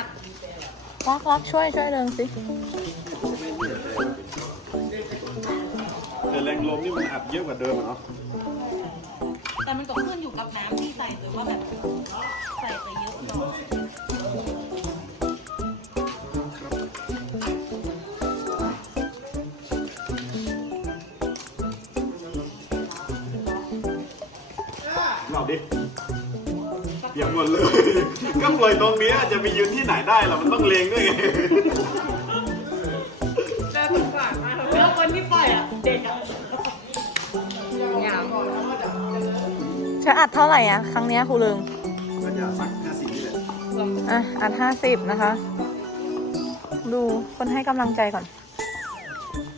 นัดรักรักช่วยช่วยเริงสิแต่แรงลมนี่มันอัดเยอะกว่าเดิมอะเนาะแต่มันก็ขึ้นอยู่กับน้ำที่ใส่หรือว่าแบบใส่ไปเยอะหน่อยเราดิ เปียกหมดเลย ก็ปล่อยตรงนี้จะไปยืนที่ไหนได้ล่ะมันต้องเลงด้วยไงแล้วคนที่ปล่อยอะ เด็กอะจะอัดเท่าไหร่อะ ครั้งเนี้ยครูเริงก็จะสักห้าสิบนี่แหละอะ อัดห้าสิบนะคะ ดูคนให้กำลังใจก่อน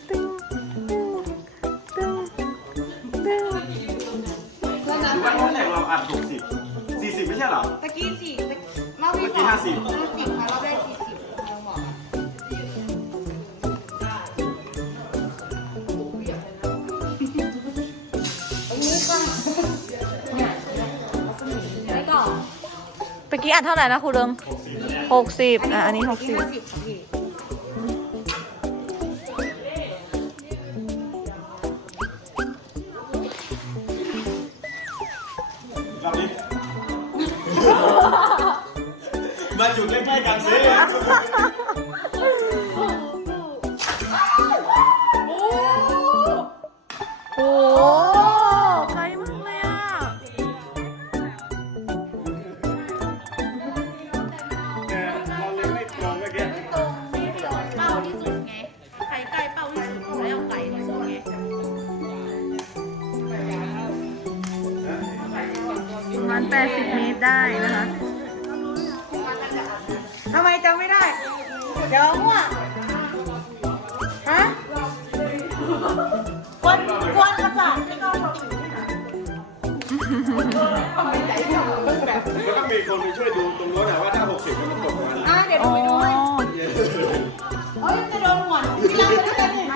ตึ้งตึ้งตึ้งตึ้ง แล้วหรือว่าน้ำตอนแรกเราอัดหกสิ ช่เหรอ ตะกี้สี่ตะรอบที่เมื่อกี้ห้าสิบห้าสิบค่ะรอบแรกสี่สิบเราบอกอะอันนี้ค่ะเนี่ยแล้วก็เมื่อกี้อัดเท่าไหร่นะครูเริงหกสิบอะอันนี้หกสิบ ห้าสิบค่ะพี่ มาอยู่ใกล้ๆกันสิโอ้ไกลมากเลยอะ แต่เราเลยไม่ตรงเมื่อกี้เป้าที่สุดไง ใครใกล้เป้าที่สุดแล้วไกลที่สุดไงประมาณแปดสิบเมตรได้นะคะ เดี๋ยวมั่วฮะกวนกวนกระสานไม่ต้องมาถึงแล้วก็มีคนไปช่วยดูตรงโน้นอะว่าถ้าหกสิบมันตกประมาณไหน อะเดี๋ยวอ๋ดูอไปดูให้เฮ้ยจะโดนหัวที่เราไปด้วยกันเนี่ย